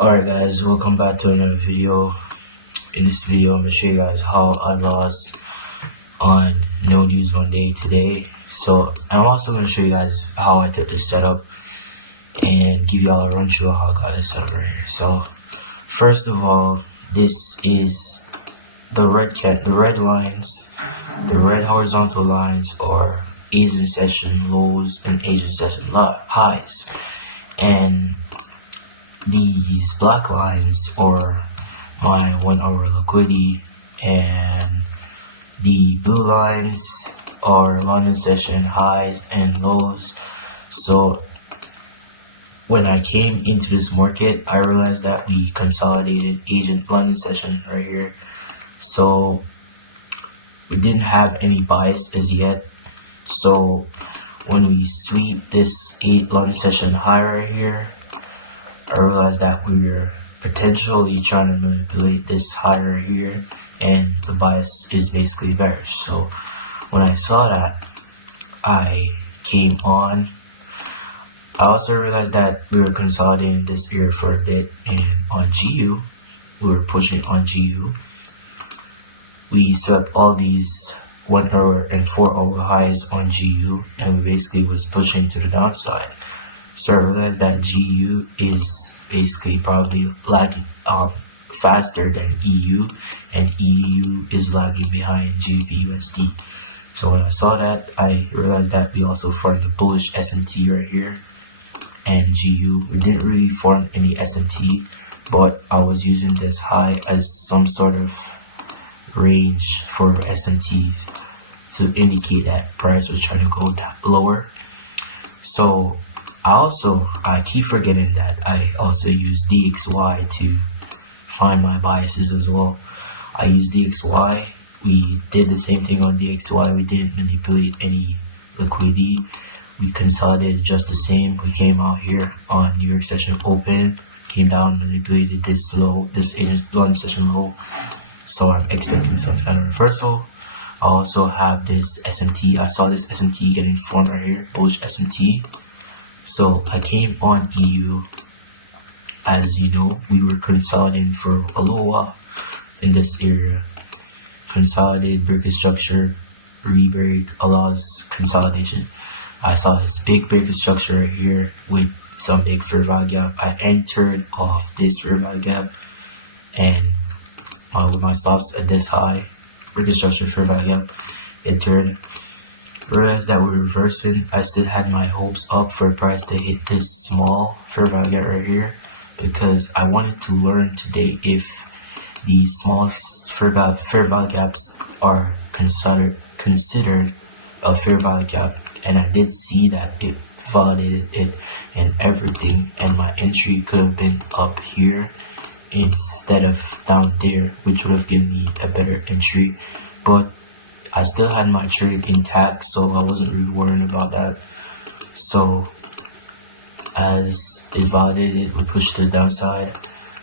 Alright guys, welcome back to another video. In this video I'm going to show you guys how I lost on No News Monday today. So I'm also going to show you guys how I took this setup and give y'all a run through how I got this setup right here. So first of all, this is the red lines, the red horizontal lines are Asian session lows and Asian session highs, and these black lines are my 1 hour liquidity, and the blue lines are London session highs and lows. So when I came into this market, I realized that we consolidated Asian London session right here. So we didn't have any bias as yet. So when we sweep this 8 London session high right here, I realized that we were potentially trying to manipulate this high right here, and the bias is basically bearish. So when I saw that, I came on. I also realized that we were consolidating this area for a bit, and on GU, we were pushing on GU. We swept all these 1 hour and 4 hour highs on GU, and we basically was pushing to the downside. So I realized that GU is basically probably lagging faster than EU, and EU is lagging behind GBUSD. So when I saw that, I realized that we also formed a bullish SMT right here, and GU, we didn't really form any SMT, but I was using this high as some sort of range for SMT to indicate that price was trying to go down lower. So I keep forgetting that I also use DXY to find my biases as well. I use DXY. We did the same thing on DXY. We didn't manipulate any liquidity. We consolidated just the same. We came out here on New York session open, came down, manipulated this low, this London session low. So I'm expecting some kind of reversal. I also have this SMT. I saw this SMT getting formed right here, bullish SMT. So I came on EU. As you know, we were consolidating for a little while in this area. Consolidated breaker structure, rebreak allows consolidation. I saw this big breaker structure right here with some big fair value gap. I entered off this fair value gap, and with my stops at this high, breaker structure, fair value gap, entered. Realized that we're reversing. I still had my hopes up for price to hit this small fair value gap right here, because I wanted to learn today if these small fair value gaps are considered a fair value gap, and I did see that it validated it and everything, and my entry could have been up here instead of down there, which would have given me a better entry. But I still had my trade intact, so I wasn't really worrying about that. So as it validated, we pushed to the downside.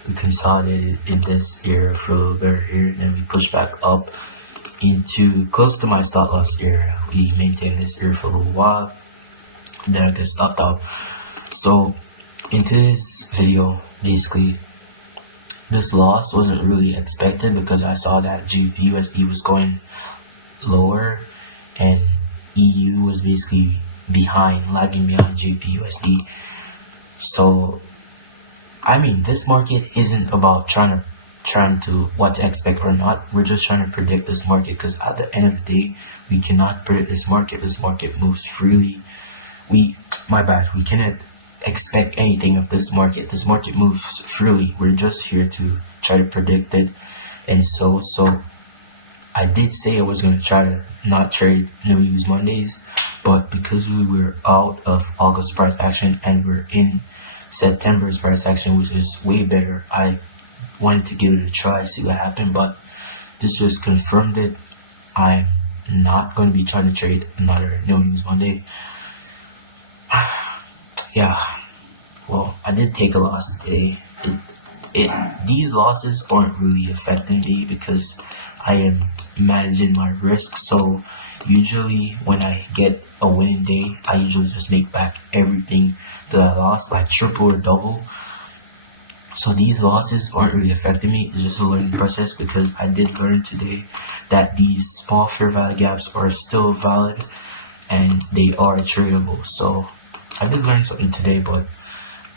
We consolidated in this area for a little bit here, and then we pushed back up into close to my stop loss area. We maintained this area for a little while, then I just stopped out. So into this video, basically, this loss wasn't really expected because I saw that GBUSD was going lower and EU was basically lagging behind GBUSD. So I mean, this market isn't about trying to what to expect or not. We're just trying to predict this market, because at the end of the day, we cannot predict this market. This market moves freely. We cannot expect anything of this market. This market moves freely. We're just here to try to predict it. And so I did say I was going to try to not trade No News Mondays, but because we were out of August price action and we're in September's price action, which is way better, I wanted to give it a try, see what happened. But this just confirmed it. I'm not going to be trying to trade another No News Monday. Yeah, well, I did take a loss today. These losses aren't really affecting me because I am managing my risk. So usually when I get a winning day, I usually just make back everything that I lost, like triple or double. So these losses aren't really affecting me. It's just a learning process, because I did learn today that these small fair value gaps are still valid and they are tradable. So I did learn something today, but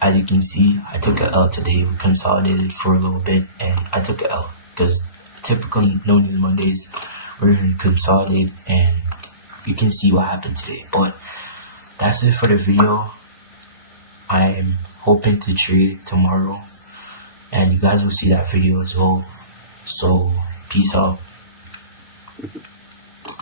as you can see, I took a L today. We consolidated for a little bit and I took a L, because typical no news Mondays, we're going to consolidate and you can see what happened today. But that's it for the video. I'm hoping to trade tomorrow, and you guys will see that video as well. So peace out.